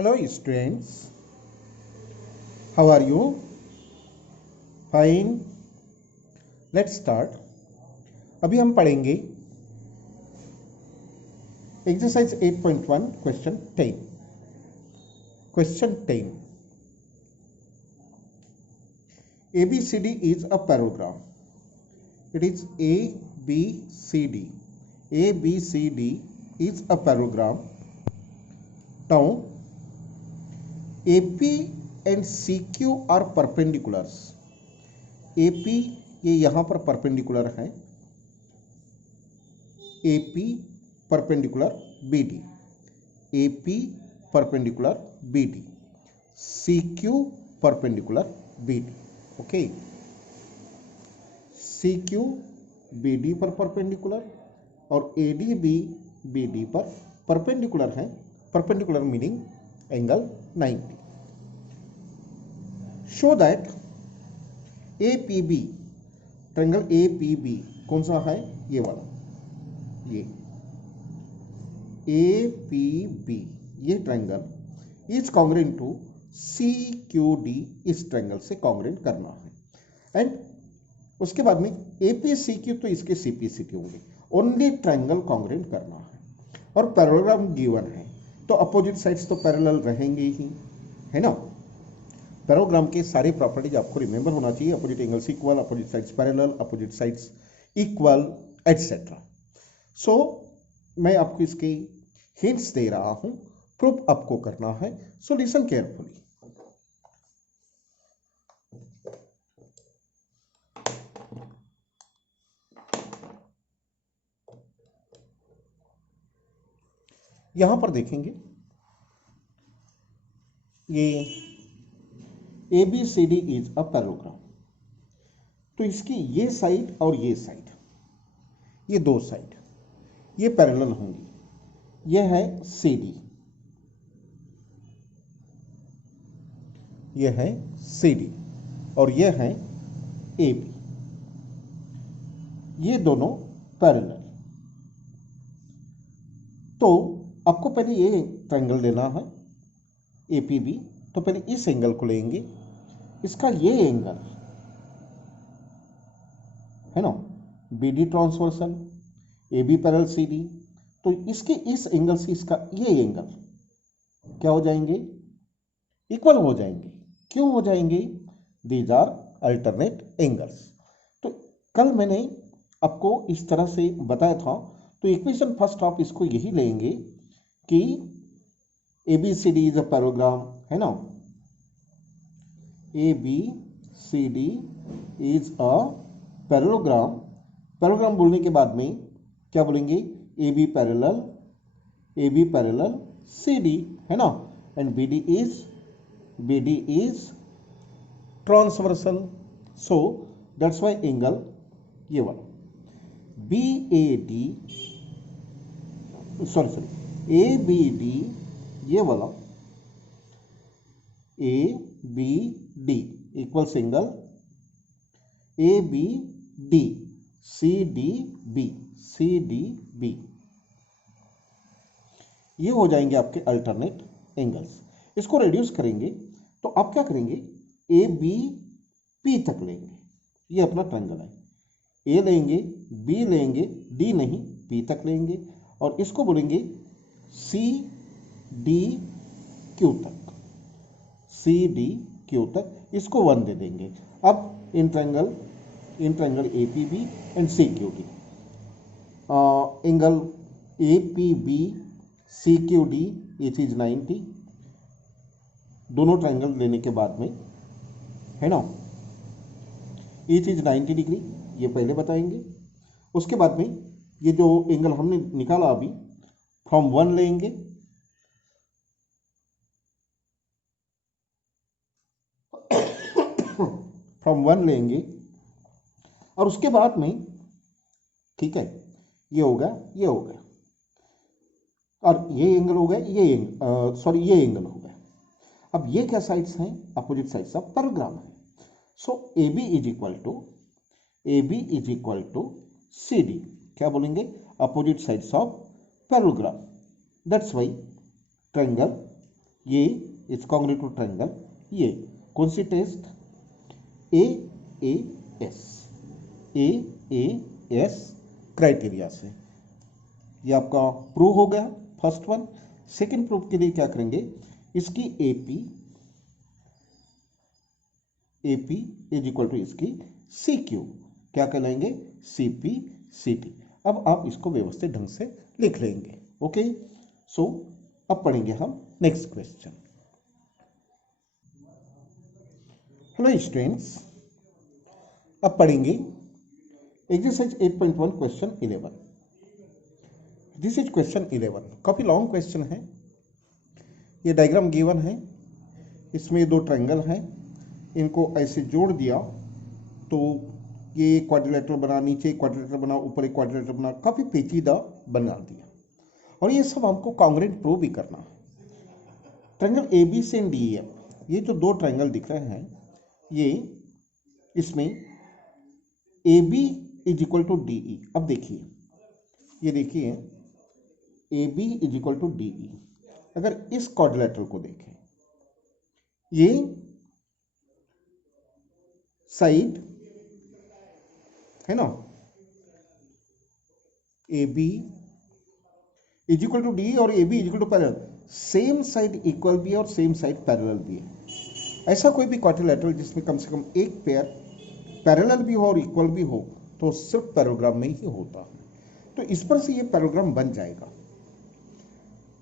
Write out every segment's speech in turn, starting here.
Hello students, how are you? Fine. Let's start. अभी हम पढ़ेंगे exercise 8.1 question 10. Question 10. ABCD is a paragraph. It is ABCD. ABCD is a paragraph. Now AP and CQ are perpendiculars. AP ये यहाँ पर perpendicular है, AP perpendicular BD, AP perpendicular BD, CQ perpendicular BD. Okay, CQ BD पर perpendicular और AD भी BD पर perpendicular है. Perpendicular meaning angle 90. Show that APB, triangle APB कौन सा है? ये वाला, ये APB, ये triangle is congruent to CQD. इस ट्रायंगल से कॉन्ग्रुएंट करना है. एंड उसके बाद में APCQ तो इसके CPCT होंगे. ओनली ट्रायंगल कॉन्ग्रुएंट करना है. और पैरेललोग्राम गिवन है तो अपोजिट साइड्स तो पैरेलल रहेंगे ही, है ना. पैरेललोग्राम के सारे प्रॉपर्टीज आपको रिमेंबर होना चाहिए. Opposite angles equal, opposite sides parallel, opposite sides equal, etcetera. So मैं आपको इसके हिंट्स दे रहा हूं, प्रूफ आपको करना है. So listen carefully. यहां पर देखेंगे ये ABCD इज अ पैरेललोग्राम. तो इसकी ये साइड और ये साइड, ये दो साइड ये पैरेलल होंगी. ये है CD, ये है CD और ये है AB. ये दोनों पैरेलल. तो आपको पहले ये ट्रायंगल लेना है APB. तो पहले इस एंगल को लेंगे, इसका ये एंगल है ना, BD transversal, AB parallel CD. तो इसके इस एंगल से इसका ये एंगल क्या हो जाएंगे? इक्वल हो जाएंगे. क्यों हो जाएंगे? These are alternate angles. तो कल मैंने आपको इस तरह से बताया था. तो इक्वेशन फर्स्ट आप इसको यही लेंगे कि ABCD इज अ पैरेललोग्राम, है ना. ABCD is a parallelogram. Parallelogram बोलने के बाद में क्या बोलेंगे? AB पैरेलल CD, है ना. And BD is transversal. So that's why angle ये वाला BAD, सॉरी ABD, ये वाला ABD equals angle ABD CDB. ये हो जाएंगे आपके अल्टरनेट एंगल्स. इसको रिड्यूस करेंगे तो आप क्या करेंगे? ABP तक लेंगे. ये अपना ट्रायंगल है. A लेंगे, B लेंगे, D नहीं, P तक लेंगे और इसको बोलेंगे CDQ तक. इसको 1 दे देंगे. अब in triangle APB and CQD, angle APB CQD ये चीज 90. दोनों ट्रायंगल लेने के बाद में, है ना, ये चीज 90 डिग्री ये पहले बताएंगे. उसके बाद में ये जो एंगल हमने निकाला अभी फ्रॉम 1 लेंगे, फ्रॉम 1 लेंगे और उसके बाद में, ठीक है, ये होगा, ये होगा और ये एंगल हो गया, ये एंगल हो गया. अब ये क्या साइड्स हैं? अपोजिट साइड्स ऑफ पैरेललोग्राम है. So AB is equal to CD. क्या बोलेंगे? Opposite sides of parallelogram. That's why triangle ये इज कॉन्ग्रुएंट टू ट्रायंगल। ये कौन सी टेस्ट? A A S, A A S criteria से। ये आपका प्रूव हो गया फर्स्ट वन। सेकंड प्रूफ के लिए क्या करेंगे, इसकी AP AP is equal to इसकी सी क्यू, क्या कहलाएंगे? सीपी सीटी। अब आप इसको व्यवस्थित ढंग से लिख लेंगे। ओके, सो अब पढ़ेंगे हम नेक्स्ट क्वेश्चन। हेलो स्टूडेंट्स, अब पढ़ेंगे exercise 8.1 question 11। This is question 11। काफी लॉन्ग क्वेश्चन है। ये डायग्राम गिवन है, इसमें दो ट्रायंगल हैं, इनको ऐसे जोड़ दिया तो ये क्वाड्रिलेटरल बना, नीचे क्वाड्रिलेटरल बना, ऊपर एक क्वाड्रिलेटरल बना, काफी पेचीदा बना दिया। और ये सब हमको कॉन्ग्रुएंट प्रूव भी करना है। Triangle A B C and D E F, ये जो दो ट्रायंगल दिख रहे हैं, ये इसमें A B is equal to D E. अब देखिए, ये देखिए A B is equal to D E. अगर इस क्वाड्रिलेटरल को देखें, ये साइड है ना, A B is equal to D और A B is equal to parallel, same side equal भी है और सेम साइड पैरेलल भी है। ऐसा कोई भी क्वाड्रिलेटरल जिसमें कम से कम एक पेयर पैरेलल भी हो और इक्वल भी हो तो सिर्फ पैरेललोग्राम में ही होता है। तो इस पर से ये पैरेललोग्राम बन जाएगा।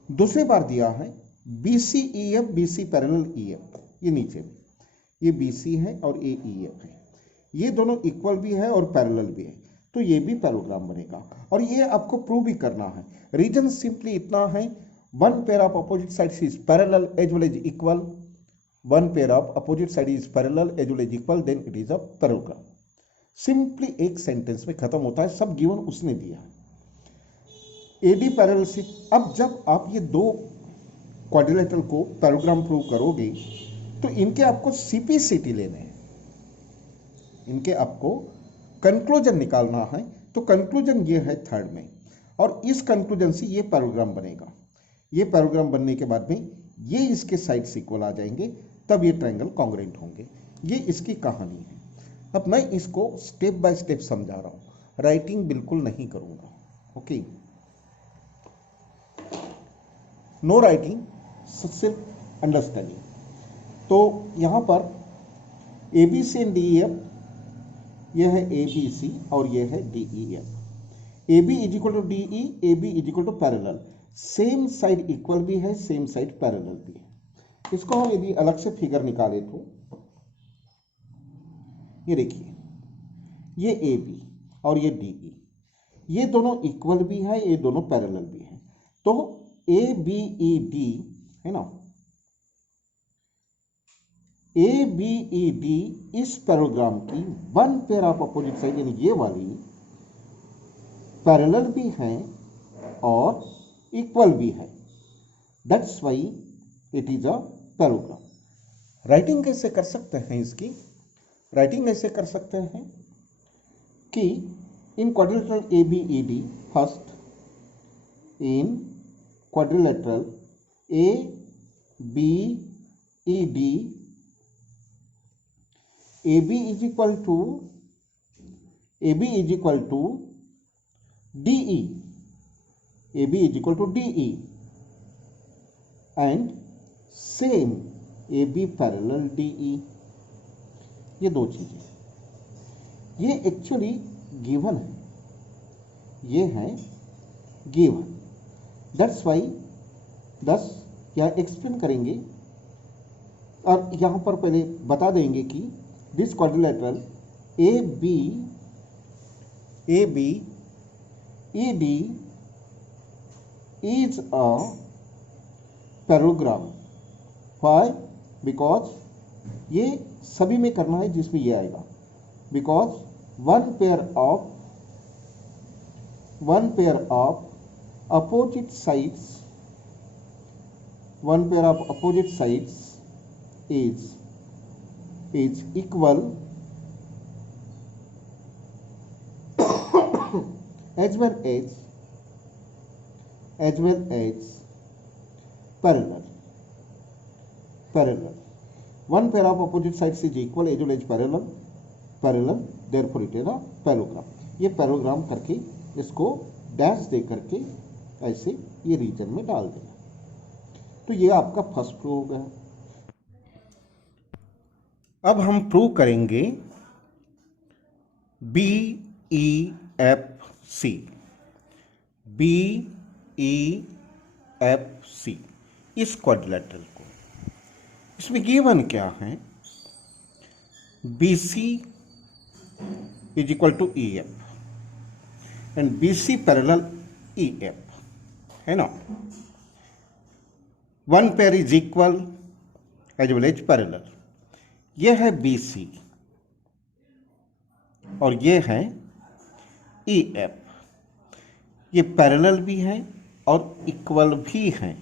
दूसरी बार दिया है B C E F, B C parallel E F, ये नीचे ये बी सी है और ए ई एफ है, ये दोनों इक्वल भी है और पैरेलल भी है, तो ये भी पैरेललोग्राम बनेगा। और ये आपको प्रूव भी करना है। रीजन सिंपली इतना है, one pair of opposite sides is parallel as well as equal, one pair of opposite side is parallel as well as equal, then it is a parallelogram. Simply एक sentence में खत्म होता है, सब given उसने दिया है। AD parallel C. अब जब आप ये दो क्वाड्रिलेटरल को पैरेललोग्राम प्रूव करोगे तो इनके आपको सीपीसीटी लेने हैं, इनके आपको कंक्लूजन निकालना है। तो कंक्लूजन ये है थर्ड में, और इस कंक्लूजन से ये पैरेललोग्राम बनेगा। ये पैरेललोग्राम बनने के बाद में ये इसके साइड्स इक्वल आ जाएंगे, तब ये ट्रायंगल कॉन्ग्रुएंट होंगे। ये इसकी कहानी है। अब मैं इसको स्टेप बाय स्टेप समझा रहा हूँ, राइटिंग बिल्कुल नहीं करूँगा। ओके, नो राइटिंग, सिर्फ अंडरस्टैंडिंग। तो यहाँ पर A B C and D E F, यह है ए बी सी और यह है D E F. A B is equal to D E, A B is equal to parallel, same side equal भी है, सेम साइड पैरेलल भी है। इसको हम यदि अलग से फिगर निकाले तो ये देखिए, ये ए बी और ये डी ई, ये दोनों इक्वल भी है, ये दोनों पैरेलल भी है। तो ए बी ई डी है ना, ए बी ई डी इस पैरेललोग्राम की one pair of opposite side, यानी ये वाली पैरेलल भी है और इक्वल भी है, that's why it is a parallelogram. Writing कैसे कर सकते हैं इसकी? राइटिंग ऐसे कर सकते हैं कि in quadrilateral A B E D, first in quadrilateral A B E D, AB is equal to DE, AB is equal to DE, and same AB parallel DE। ये दो चीजें, ये एक्चुअली गिवन है, ये है गिवन, दैट्स वाई। दस क्या explain करेंगे, और यहाँ पर पहले बता देंगे कि this quadrilateral AB ED is a parallelogram। Why? Because ये सभी में करना है जिसमें ये आएगा, because one pair of opposite sides is equal as well as parallel। parallel. One pair of opposite sides is equal as well as parallel, therefore it is a parallelogram. ये parallelogram करके इसको डैश दे करके ऐसे ये reason में डाल देना। तो ये आपका फर्स्ट प्रूव हो गया। अब हम प्रूव करेंगे BEFC। BEFC इस क्वाड्रिलेटरल को, इसमें गिवन क्या है, BC is equal to EF and BC parallel EF है ना। One pair is equal as well as parallel. यह है BC और ये है EF। ये पैरेलल भी है और इक्वल भी है,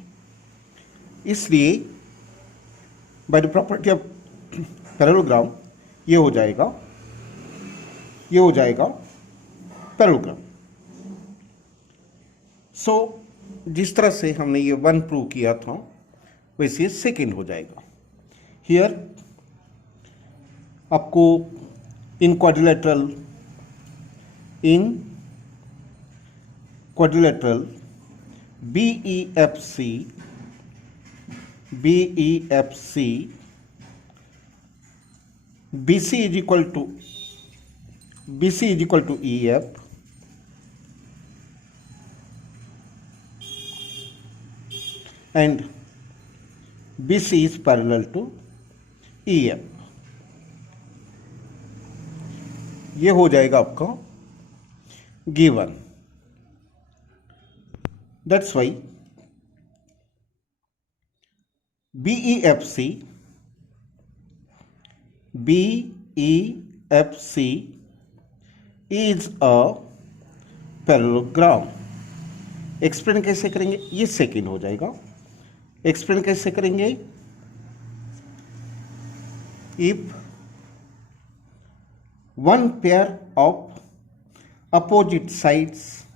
इसलिए by the property of parallelogram ये हो जाएगा पैरेललोग्राम। सो जिस तरह से हमने ये वन प्रूव किया था वैसे सेकेंड हो जाएगा। हियर आपको इन quadrilateral BEFC BC is equal to EF and BC is parallel to EF। ये हो जाएगा आपका given. That's why BEFC is a parallelogram. Explain कैसे करेंगे, ये सेकेंड हो जाएगा। एक्सप्लेन कैसे करेंगे, if one pair of opposite sides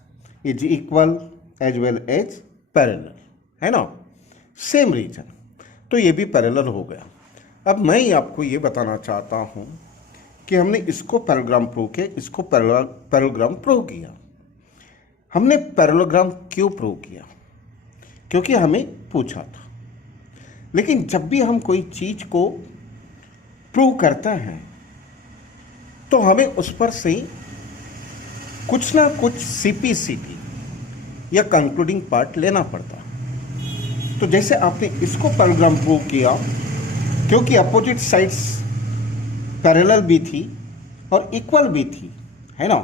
is equal as well as parallel, है ना, सेम रीजन, तो ये भी पैरेलल हो गया। अब मैं आपको ये बताना चाहता हूँ कि हमने इसको पैरेललोग्राम प्रूव किया, इसको पैरेललोग्राम प्रूव किया। हमने पैरेललोग्राम क्यों प्रूव किया, क्योंकि हमें पूछा था। लेकिन जब भी हम कोई चीज़ को प्रूव करते हैं तो हमें उस पर से कुछ ना कुछ CPCT या कंक्लूडिंग पार्ट लेना पड़ता। तो जैसे आपने इसको पैरेललोग्राम प्रूव किया क्योंकि अपोजिट साइड्स पैरेलल भी थी और इक्वल भी थी, है ना,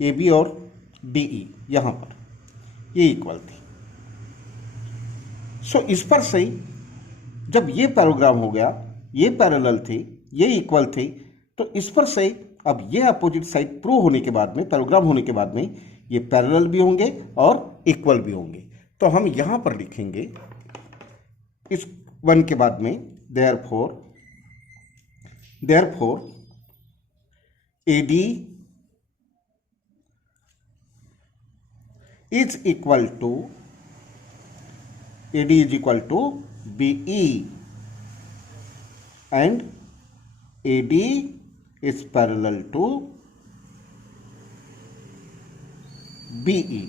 AB और DE यहाँ पर ये इक्वल थी। सो इस पर से जब ये पैरेललोग्राम हो गया, ये पैरेलल थे, ये इक्वल थे, तो इस पर से अब ये अपोजिट साइड प्रूव होने के बाद में, पैरेललोग्राम होने के बाद में ये पैरेलल भी होंगे और इक्वल भी होंगे। तो हम यहाँ पर लिखेंगे इस वन के बाद में therefore AD is equal to BE and AD is parallel to BE।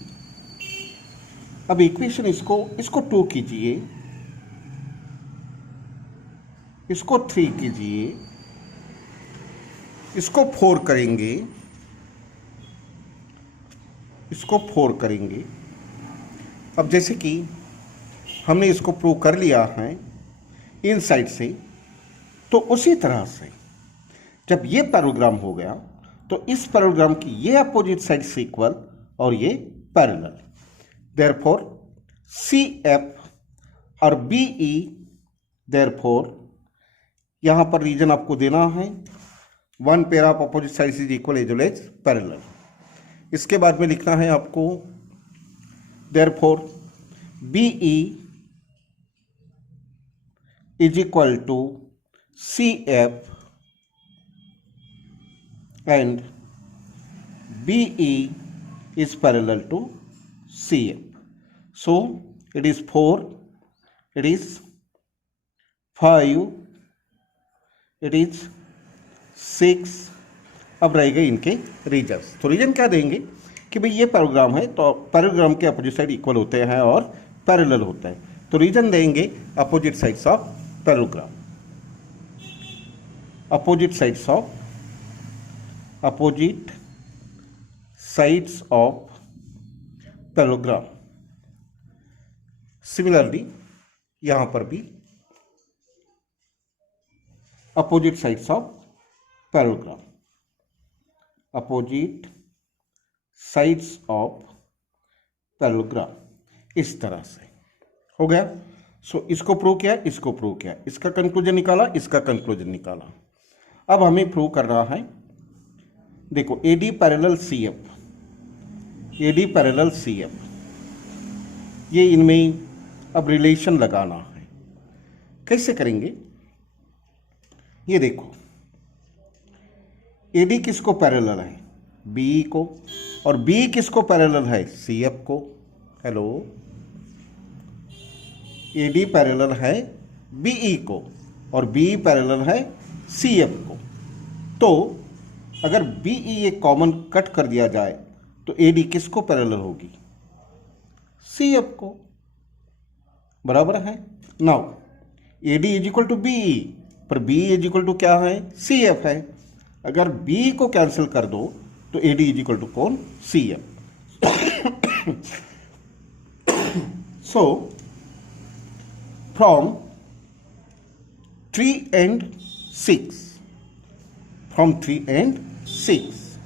अब इक्वेशन इसको 2 कीजिए, इसको 3 कीजिए, इसको 4 करेंगे, इसको 4 करेंगे। अब जैसे कि हमने इसको प्रूव कर लिया है इन साइड से, तो उसी तरह से जब ये पैरेललोग्राम हो गया तो इस पैरेललोग्राम की ये अपोजिट साइड से इक्वल और ये पैरेलल, देयरफॉर CF और BE, देयरफॉर यहाँ पर रीजन आपको देना है one pair of opposite sides is equal as well as parallel. इसके बाद में लिखना है आपको therefore BE is equal to CF and BE is parallel to CF. So it is 5, it is 6। अब रहेगा इनके रीजन्स। तो रीजन क्या देंगे कि भाई ये पैराग्राम है तो पैराग्राम के अपोजिट साइड इक्वल होते हैं और पैरेलल होता है। तो रीजन देंगे opposite sides of parallelogram, opposite sides of parallelogram. Similarly यहां पर भी opposite sides of parallelogram, opposite sides of parallelogram, इस तरह से हो गया। सो इसको प्रूव किया, इसको प्रूव किया, इसका कंक्लूजन निकाला, इसका कंक्लूजन निकाला। अब हमें प्रूव करना है, देखो AD parallel CF, AD parallel CF, ये इनमें अब रिलेशन लगाना है। कैसे करेंगे, ये देखो AD किसको पैरेलल है, BE को, और BE किसको पैरेलल है, CF को। हेलो, AD पैरेलल है BE को और BE पैरेलल है CF को। तो अगर BE एक कॉमन कट कर दिया जाए तो AD किसको पैरेलल होगी, CF को, बराबर है। Now AD is equal to BE, पर BE इज इक्वल टू क्या है, CF है। अगर BE को कैंसिल कर दो तो AD इज इक्वल टू कौन, CF। So from 3 and 6, from 3 and 6,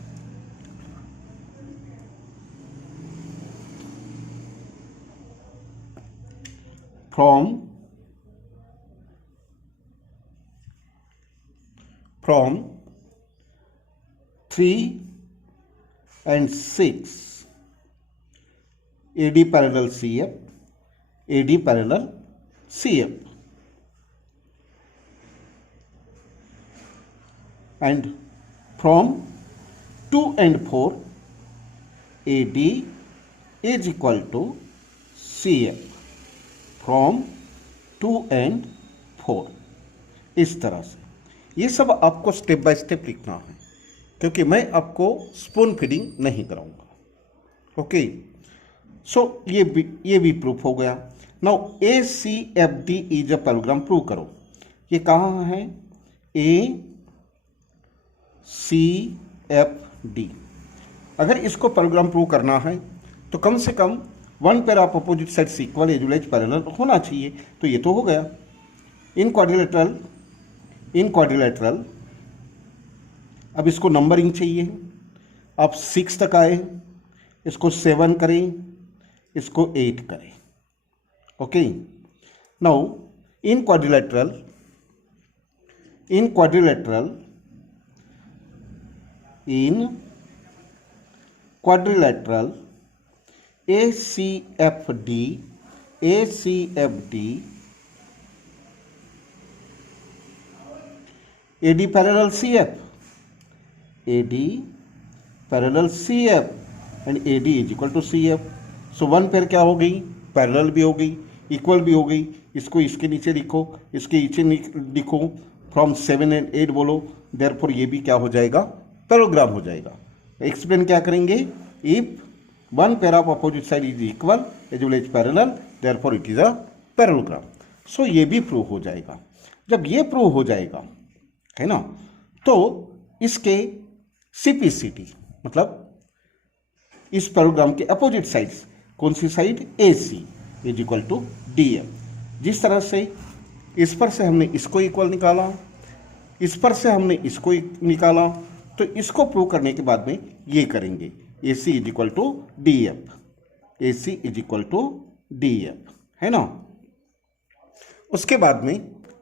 from 3 and 6, AD parallel CF, AD parallel CF, and from 2 and 4, AD is equal to CF, from 2 and 4। इस तरह से ये सब आपको स्टेप बाय स्टेप लिखना है, क्योंकि मैं आपको स्पून फीडिंग नहीं कराऊंगा। ओके, सो ये भी प्रूफ हो गया। Now ACFD is a parallelogram, prove करो। ये कहाँ है, ACFD। अगर इसको पैराग्राम प्रूव करना है तो कम से कम one pair of opposite sides equal as well as parallel होना चाहिए। तो ये तो हो गया। इन क्वाड्रिलेटरल अब इसको नंबरिंग चाहिए। अब 6 तक आए, इसको 7 करें, इसको 8 करें। Okay, now in quadrilateral ACFD AD parallel CF, AD parallel CF and AD is equal to CF। So one pair क्या हो गई, पैरेलल भी हो गई, इक्वल भी हो गई। इसको इसके नीचे लिखो, इसके नीचे लिखो, फ्रॉम 7 and 8 बोलो, देयरफॉर ये भी क्या हो जाएगा, पैराग्राम हो जाएगा। एक्सप्लेन क्या करेंगे, if one pair of opposite side is equal as well as parallel, therefore it is a parallelogram. So ये भी प्रूव हो जाएगा। जब ये प्रूव हो जाएगा, है ना, तो इसके CPCT मतलब इस पैराग्राम के अपोजिट साइड्स, कौन सी side, AC is equal to DM। जिस तरह से इस पर से हमने इसको इक्वल निकाला, इस पर से हमने इसको निकाला, तो इसको प्रूव करने के बाद में ये करेंगे, AC is equal to DF, AC is equal to DF, है ना। उसके बाद में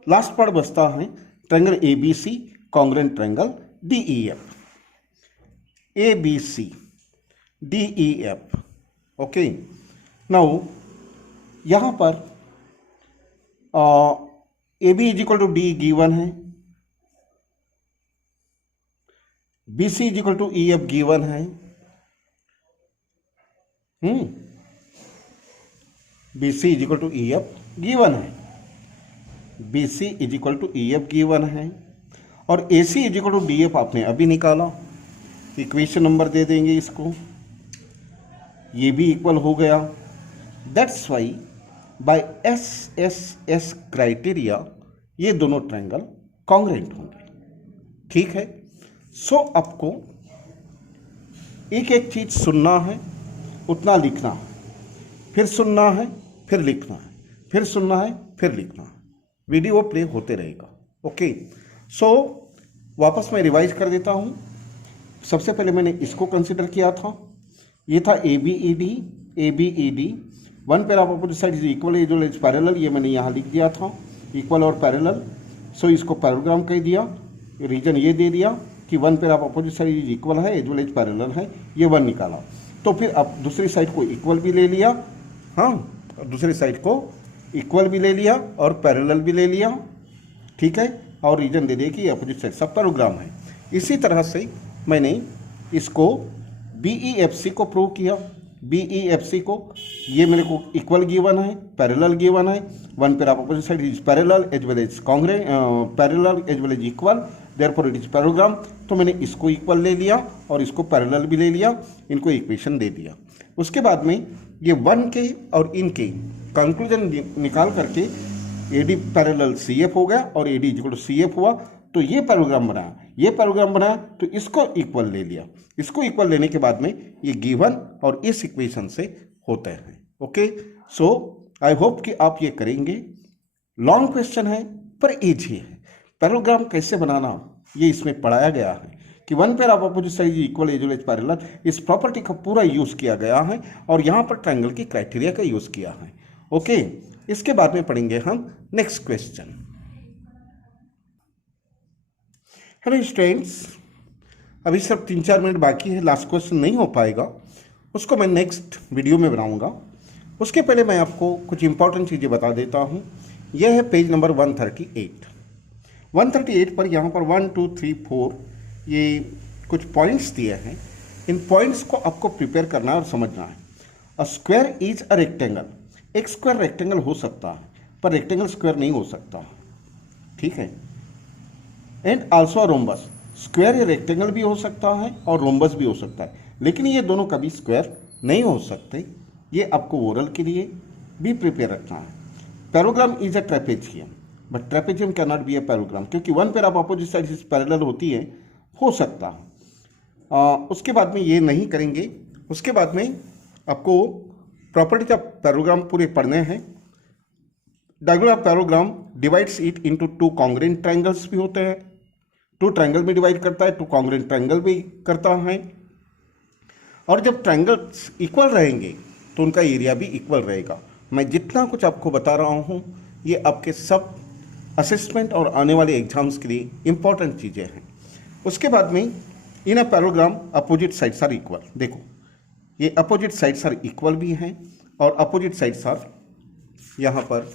लास्ट पार्ट बचता है triangle ABC congruent triangle DEF, ABC DEF। Okay, now यहां पर AB is equal to D given है, BC is equal to EF given है, BC is equal to EF given है। B C is equal to E F given है, और A C is equal to D F आपने अभी निकाला, equation number दे देंगे इसको, ये भी इक्वल हो गया। That's why by S S S criteria ये दोनों ट्रायंगल कॉन्ग्रुएंट होंगे। ठीक है, सो आपको एक एक चीज सुनना है, उतना लिखना है, फिर सुनना है, फिर लिखना है, फिर सुनना है, फिर लिखना है। वीडियो प्ले होते रहेगा। ओके, सो वापस मैं रिवाइज कर देता हूँ। सबसे पहले मैंने इसको कंसिडर किया था, ये था A B E D, one pair of opposite side is equal is well as parallel, ये मैंने यहाँ लिख दिया था, इक्वल और पैरेलल। सो इसको पैरेललोग्राम कह दिया, रीजन ये दे दिया कि one pair of opposite side is equal है एज वेल एज पैरेलल है, ये वन निकाला। तो फिर अब दूसरी साइड को इक्वल भी ले लिया, हाँ दूसरी साइड को इक्वल भी ले लिया और पैरेलल भी ले लिया। ठीक है, और रीजन दे दिया कि अपोजिट साइड सब पैरेललोग्राम है। इसी तरह से मैंने इसको BEFC को प्रूव किया। BEFC को ये मेरे को इक्वल गिवन है, पैरेलल गिवन है, one pair of opposite side is parallel as well as congruent, parallel as well as equal, therefore it is parallelogram. तो मैंने इसको इक्वल ले लिया और इसको पैरेलल भी ले लिया, इनको इक्वेशन दे दिया। उसके बाद में ये वन के और इनके कंक्लूजन निकाल करके AD पैरेलल CF हो गया और AD इक्वल टू CF हुआ, तो ये पैरेललोग्राम बनाया, ये पैरेललोग्राम बनाया, तो इसको इक्वल ले लिया। इसको इक्वल लेने के बाद में ये गिवन और इस इक्वेशन से होते हैं। ओके, सो आई होप कि आप ये करेंगे। लॉन्ग क्वेश्चन है पर इजी है। पैरेललोग्राम कैसे बनाना ये इसमें पढ़ाया गया है कि one pair of opposite side equal as well as parallel, इस प्रॉपर्टी का पूरा यूज किया गया है और यहाँ पर ट्रायंगल की क्राइटेरिया का यूज किया है। ओके, इसके बाद में पढ़ेंगे हम नेक्स्ट क्वेश्चन। हेलो स्टूडेंट्स, अभी सिर्फ 3-4 मिनट बाकी है, लास्ट क्वेश्चन नहीं हो पाएगा, उसको मैं नेक्स्ट वीडियो में बनाऊंगा। उसके पहले मैं आपको कुछ इंपॉर्टेंट चीज़ें बता देता हूँ। यह है पेज नंबर 138। 138 पर यहाँ पर 1 2 3 4 ये कुछ पॉइंट्स दिए हैं। इन पॉइंट्स को आपको प्रिपेयर करना है और समझना है। A square is a rectangle, एक स्क्वायर रेक्टेंगल हो सकता है पर रेक्टेंगल स्क्वायर नहीं हो सकता। ठीक है, एंड आल्सो रोम्बस, स्क्वायर या रेक्टेंगल भी हो सकता है और रोम्बस भी हो सकता है, लेकिन ये दोनों कभी स्क्वायर नहीं हो सकते। ये आपको ओरल के लिए भी प्रिपेयर रखना है। Parallelogram is a trapezium, but trapezium can not be a parallelogram, क्योंकि one pair of opposite sides parallel होती है, हो सकता है। उसके बाद में ये नहीं करेंगे। उसके बाद में आपको प्रॉपर्टी ऑफ पैरेललोग्राम पूरे पढ़ने हैं। Diagonal of parallelogram divides it into 2 congruent triangles भी होते हैं, 2 ट्रायंगल में डिवाइड करता है, 2 कॉन्ग्रुएंट ट्रायंगल भी करता है। और जब ट्रायंगल्स इक्वल रहेंगे तो उनका एरिया भी इक्वल रहेगा। मैं जितना कुछ आपको बता रहा हूँ ये आपके सब असेसमेंट और आने वाले एग्जाम्स के लिए इंपॉर्टेंट चीज़ें हैं। उसके बाद में in a parallelogram opposite sides are equal. देखो ये अपोजिट साइड्स आर इक्वल भी हैं और अपोजिट साइड्स आर यहाँ पर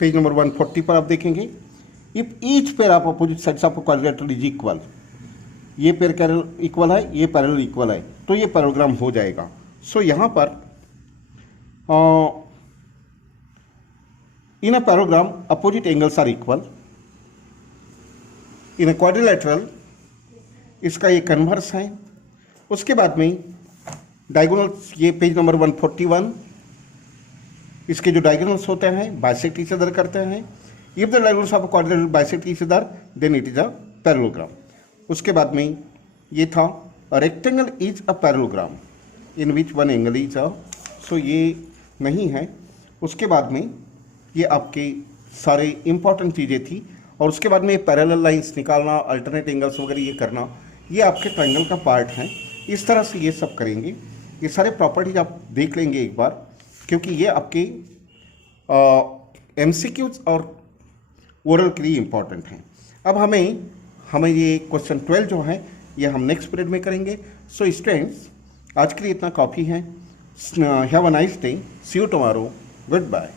पेज नंबर 140 पर आप देखेंगे, if each pair of opposite sides of quadrilateral is equal, ये पेयर इक्वल है, ये पैरेलल इक्वल है, तो ये पैरेललोग्राम हो जाएगा। सो यहाँ पर in a parallelogram opposite angles are equal, in a quadrilateral इसका ये कन्वर्स है। उसके बाद में डायगोनल्स, ये पेज नंबर 141, इसके जो डायगोनल्स होते हैं बाइसेक्ट ईच अदर करते हैं। If the diagonals of a quadrilateral bisect each other then it is a parallelogram. उसके बाद में ये था a rectangle is a parallelogram in which one angle is a, so ये नहीं है। उसके बाद में ये आपके सारे इंपॉर्टेंट चीज़ें थी। और उसके बाद में पैरेलल लाइंस निकालना, अल्टरनेट एंगल्स वगैरह ये करना, ये आपके ट्रायंगल का पार्ट है। इस तरह से ये सब करेंगे। ये सारे प्रॉपर्टीज आप देख लेंगे एक बार, क्योंकि ये आपके MCQs और ओरल के लिए इम्पॉर्टेंट हैं। अब हमें ये क्वेश्चन 12 जो है ये हम नेक्स्ट पीरियड में करेंगे। सो स्टूडेंट्स आज के लिए इतना काफ़ी है। Have a nice day, see you tomorrow, good bye.